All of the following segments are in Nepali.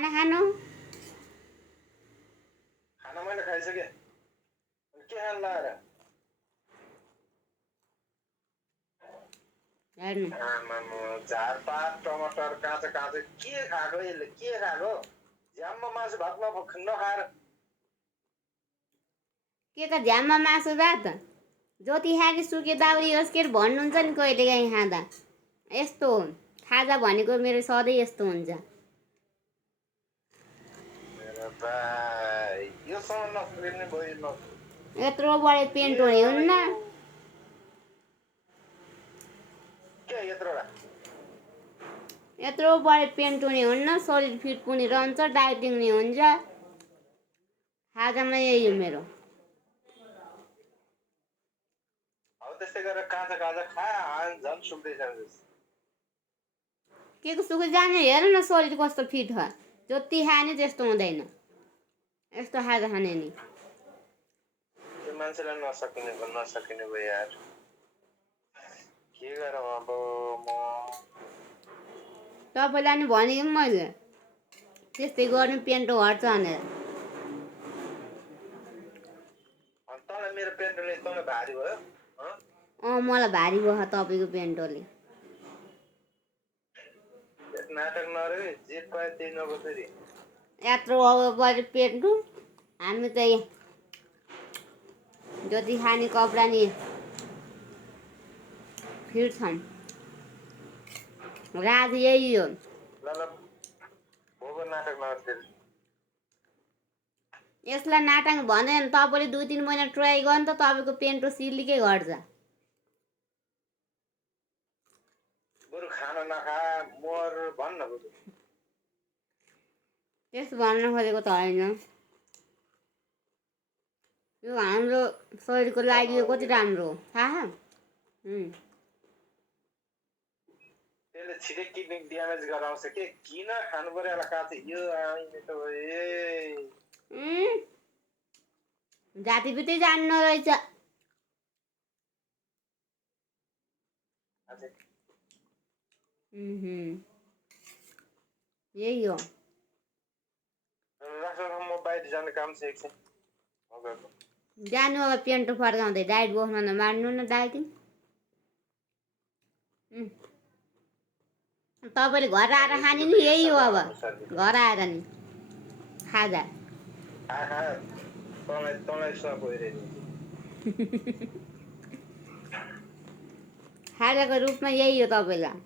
खाना खानु खाना मैले खाइसकेँ के खान लगाएर हेर्नु आमामा झारपात टमाटर काँचो काँचो के खाएको यसले के खाएको झ्याममा मासु भात नखाएर के त झ्याममा मासु भात ज्योति खाने सुके दाउरी होस् के भन्नुहुन्छ नि कहिलेकाहीँ खाँदा यस्तो हो खाजा भनेको मेरो सधैँ यस्तो हुन्छ मेरो भाइ योसँग नफिर्ने भयो न यत्रो बढे पेन्ट हुने हुन्न के यत्रोडा यत्रो बढे पेन्ट हुने हुन्न शरीर फिट पनि रहन्छ डाइटिङ नि हुन्छ खाजामा यही हो मेरो अब त्यस्तै गरेर काँचो काँचो खा झन् सुक्दै जान्छ के को सुख जाने हेर न शरीर कस्तो फिट छ जति खाने त्यस्तो हुँदैन यस्तो खाजा खाने नि त्यो मान्छेलाई नसकिने भयो यार के गरौँ अब म तपाईँलाई नि भनेको नि मैले त्यस्तै गर्नु पेन्टो हट्छ भनेर तँलाई मेरो पेन्टले तँलाई भारी भयो मलाई भारी भयो तपाईँको पेन्टोले नाटक नरे जे पाए त्यही नबसरी यत्रो अब पऱ्यो पेन्ट हामी त जति खाने कपडा नि फिट छन् राज यही हो ल भोगो नाटक नगर्दै यसलाई नाटक भन्दैन तपाईँले 2-3 महिना ट्राई गर्नु त तपाईँको पेन्टो सिर्लिकै घट्छ बरु खाना नखा मर भन्न बरु त्यस्तो भन्न खोजेको त होइन यो हाम्रो शरीरको लागि यो कति राम्रो हो थाहा त्यसले छिटै किडनी ड्यामेज गराउँछ के किन खानु पर्यो होला काँचो यो आउने त जातिपितै जान्नु रहेछ यही हो म बाहिर जाने काम छ एकछिन जानु अब पेन्टो फर्काउँदै डाइट बस्न नमार्नु न डाइटिङ तपाईँले घर आएर खाने नि यही हो अब घर आएर नि खाजा खाजाको रूपमा यही हो तपाईँलाई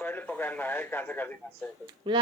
कहिले पकाएर नआए काँचो काँचो खान्छ ल